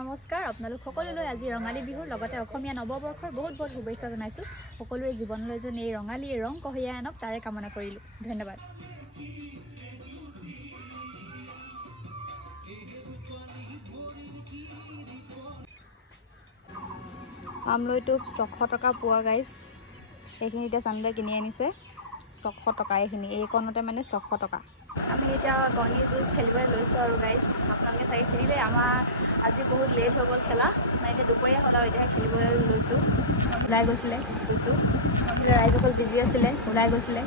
নমস্কাৰ আপোনালোক সকলোলৈ আজি ৰঙালী বিহুৰ লগতে অসমীয়া নৱবৰ্ষৰ বহুত বহুত শুভেচ্ছা জনাইছোঁ সকলোৱে জীৱনলৈ যেন এই ৰঙালী ৰং কঢ়িয়াই আনক তাৰে কামনা কৰিলোঁ ধন্যবাদ আমলৈটো 600 টকা পোৱা গাইছ এইখিনি এতিয়া চানবাই কিনি আনিছে 600 টকা এইখিনি এই কণতে মানে 600 টকা আমি এতিয়া গণি জুচ খেলিবলৈ লৈছোঁ আৰু গাইছ আপোনালোকে চাগে খেলিলে আমাৰ আজি বহুত লেট হৈ গ'ল খেলা মানে এতিয়া দুপৰীয়া হ'ল আৰু এতিয়া খেলিবলৈ লৈছোঁ ওলাই গৈছিলে ৰাইজসকল বিজি আছিলে ওলাই গৈছিলে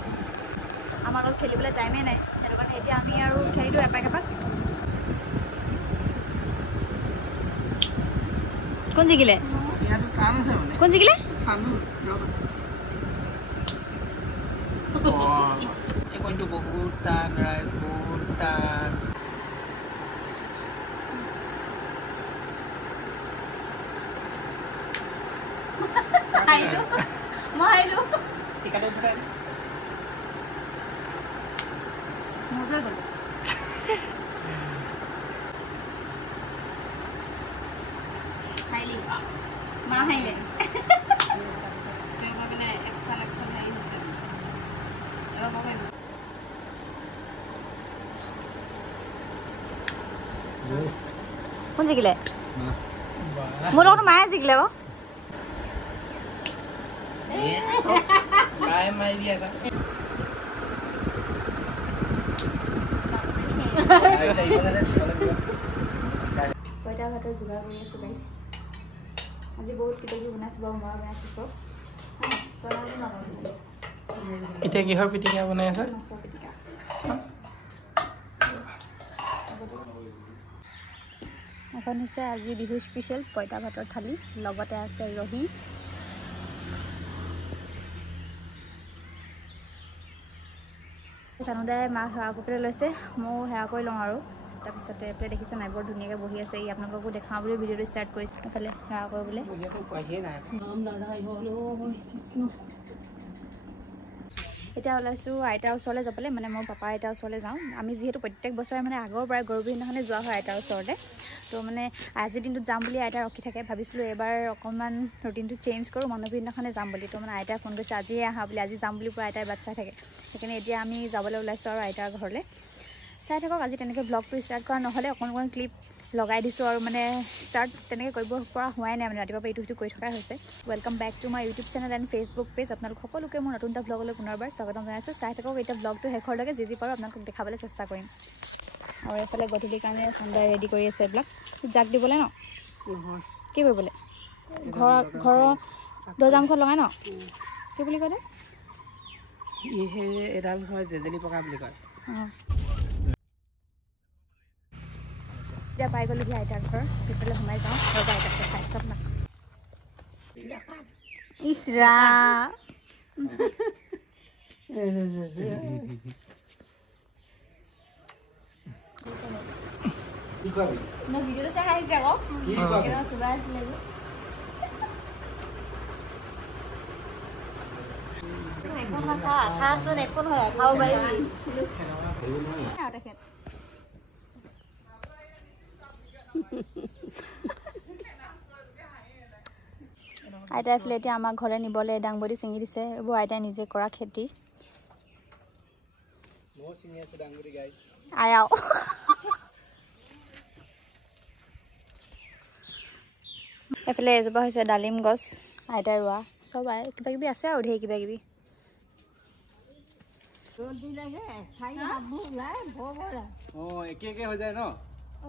আমাৰ লগত খেলিবলৈ টাইমেই নাই সেইটো কাৰণে এতিয়া আমি আৰু খেলিলোঁ এপাক কোন জিকিলে কোন জিকিলে কিন্তু বহুত টান ৰাইজ বহুত টান মই আহিলোঁ টিকাটো উঠাই মই গ'লো হাইলি মা হাইলে মানে একফাল হেৰি হৈছে কোন জিকিলে মোৰ লগত মায়ে জিকিলে আকৌ মাৰি দিয়া পইতা ভাতৰ যোগাৰ কৰি আছোঁ গাইছ আজি বহুত কিবাকিবি বনাইছোঁ বাৰু মই বনাইছোঁ চব এতিয়া কিহৰ পিটিকা বনাই আছে মাছৰ পিটিকা এখন হৈছে আজি বিহু স্পেচিয়েল পইতা ভাতৰ থালি লগতে আছে ৰহি চানুদাই মাক সেৱা কৰিবলৈ লৈছে ময়ো সেৱা কৰি লওঁ আৰু তাৰপিছতে এইফালে দেখিছে নাই বৰ ধুনীয়াকৈ বহি আছে এই আপোনালোককো দেখাওঁ বুলি ভিডিঅ'টো ষ্টাৰ্ট কৰিছোঁ এইফালে সেৱা কৰিবলৈ এতিয়া ওলাইছোঁ আইতাৰ ওচৰলৈ যাবলৈ মানে মোৰ পাপা আইতাৰ ওচৰলৈ যাওঁ আমি যিহেতু প্ৰত্যেক বছৰে মানে আগৰ পৰাই গৰু বিহুৰ দিনাখনে যোৱা হয় আইতাৰ ওচৰলৈ তো মানে আজিৰ দিনটোত যাম বুলি আইতা ৰখি থাকে ভাবিছিলোঁ এবাৰ অকণমান ৰুটিনটো চেঞ্জ কৰোঁ মানুহ বিহুৰ দিনাখনে যাম বুলি তো মানে আইতাই ফোন কৰিছে আজিয়ে আহা বুলি আজি যাম বুলি কোৱা আইতাই বাট চাই থাকে সেইকাৰণে এতিয়া আমি যাবলৈ ওলাইছোঁ আৰু আইতাৰ ঘৰলৈ চাই থাকক আজি তেনেকৈ ব্লগটো ষ্টাৰ্ট কৰা নহ'লে অকণ ক্লিপ লগাই দিছোঁ আৰু মানে ষ্টাৰ্ট তেনেকৈ কৰিব পৰা হোৱাই নাই মানে ৰাতিপুৱা ইটো সিটো কৰি থকাই হৈছে welcome back to my YouTube channel and Facebook page আপোনালোক সকলোকে মোৰ নতুন এটা ব্লগলৈ পুনৰবাৰ স্বাগতম জনাইছোঁ চাই থাকক এতিয়া ব্লগটো শেষৰলৈকে যি পাৰোঁ আপোনালোকক দেখাবলৈ চেষ্টা কৰিম আৰু এইফালে গধূলিৰ কাৰণে সন্ধ্যাই ৰেডি কৰি আছে এইবিলাক জাক দিবলৈ ন কি কৰিবলৈ ঘৰৰ দৰ্জামুখত লগাই ন কি বুলি কয় এডাল হয় জেজেলি পকা বুলি কয় অঁ এতিয়া পাই গ'লো সি আইতাৰ ঘৰ সেইফালে সোমাই যাওঁ ৰ'বা আইতাক খাই চব না ইছৰা মই ভিডিঅ'টো চাই আহিছে আকৌ চুবাই আছিলে যে একো নাখা খাচোন একো নহয় খাব পাৰিবি তেখেত আইতাই এইফালে এতিয়া আমাক ঘৰলৈ নিবলৈ দাংবডি ছিঙি দিছে এইবোৰ আইতাই নিজে কৰা খেতি আয়াও এইফালে এজোপা হৈছে ডালিম গছ আইতাই ৰোৱা চব কিবা কিবি আছে আৰু ঢেৰ কিবা কিবি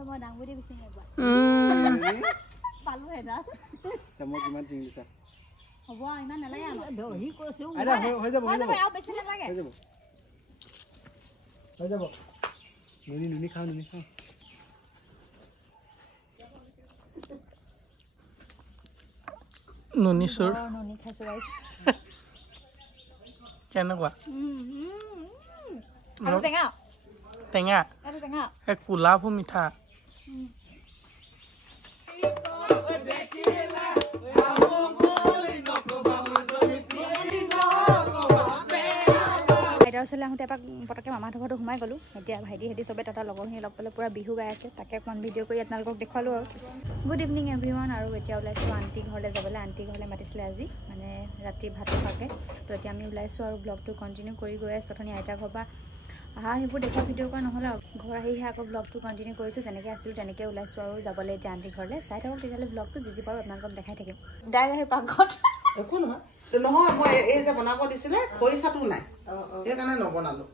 মই দাংবডি বিচাৰি পালো এটা হ'ব ইমান নালাগে নুনি চোৰ নুনি খাইছো গাইছ কেনেকুৱা টেঙা টেঙা এই কোলাবোৰ মিঠা আইতাৰ ওচৰলৈ আহোঁতে এপাক পটককৈ মামাহঁতৰ ঘৰতো সোমাই গ'লোঁ এতিয়া ভাইটি চবে তাতে লগৰখিনি লগ পালে পূৰা বিহু গাই আছে তাকে অকণমান ভিডিঅ' কৰি আপোনালোকক দেখুৱালোঁ আৰু গুড ইভিনিং এভৰিৱান আৰু এতিয়া ওলাইছোঁ আণ্টি ঘৰলৈ যাবলৈ আণ্টি ঘৰলৈ মাতিছিলে আজি মানে ৰাতি ভাত খোৱাকৈ তো এতিয়া আমি ওলাইছোঁ আৰু ব্লগটো কণ্টিনিউ কৰি গৈ আছোঁ অথনি আইতাৰ ঘৰৰ পৰা আহা সেইবোৰ দেখুৱা ভিডিঅ' কৰা নহ'লে ঘৰ আহিহে আকৌ ব্লগটো কণ্টিনিউ কৰিছোঁ যেনেকৈ আছিলোঁ তেনেকৈ ওলাইছোঁ আৰু যাবলৈ এতিয়া আণ্টি ঘৰলৈ চাই থাকক তেতিয়াহ'লে ব্লগটো যি পাৰোঁ আপোনালোকক দেখাই থাকিম ডাইৰেক্ট আহি পাকঘৰত একো নহয় নহয় মই এই যে বনাব দিছিলে খৰিচাটো নাই সেইকাৰণে নবনালোঁ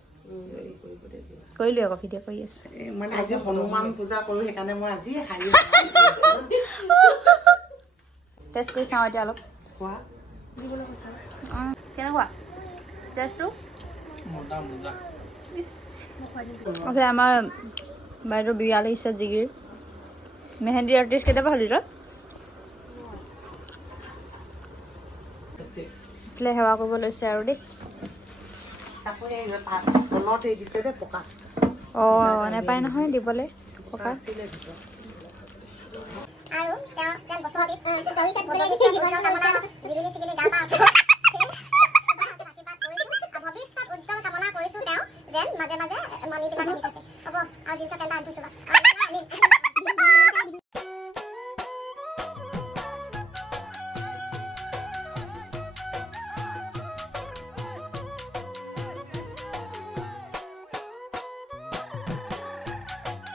কৰিলোঁ আকৌ ভিডিঅ' কৰি আছোঁ মানে আজি হনুমান পূজা কৰোঁ সেইকাৰণে মই আজি শাৰী টেষ্ট কৰি চাওঁ এতিয়া অলপ খোৱা কেনেকুৱা টেষ্টটো মজা মজা আমাৰ বাইদেউ বিয়া লাগিছে জিগিৰ মেহেন্দী আৰ্টিষ্ট কেতিয়াবা হ'লি তই সেৱা কৰিব লৈছে আৰু দেই অঁ নাপায় নহয় দিবলৈ পকা আৰু তেওঁ বছৰতে ভৱিষ্যত জীৱনৰ কামনা উজ্জ্বল কামনা কৰিছো তেওঁ যেন মাজে মাজে মণিবিলাক আহি থাকে হ'ব আৰু জিন্সৰ পেণ্ট আনি থৈছো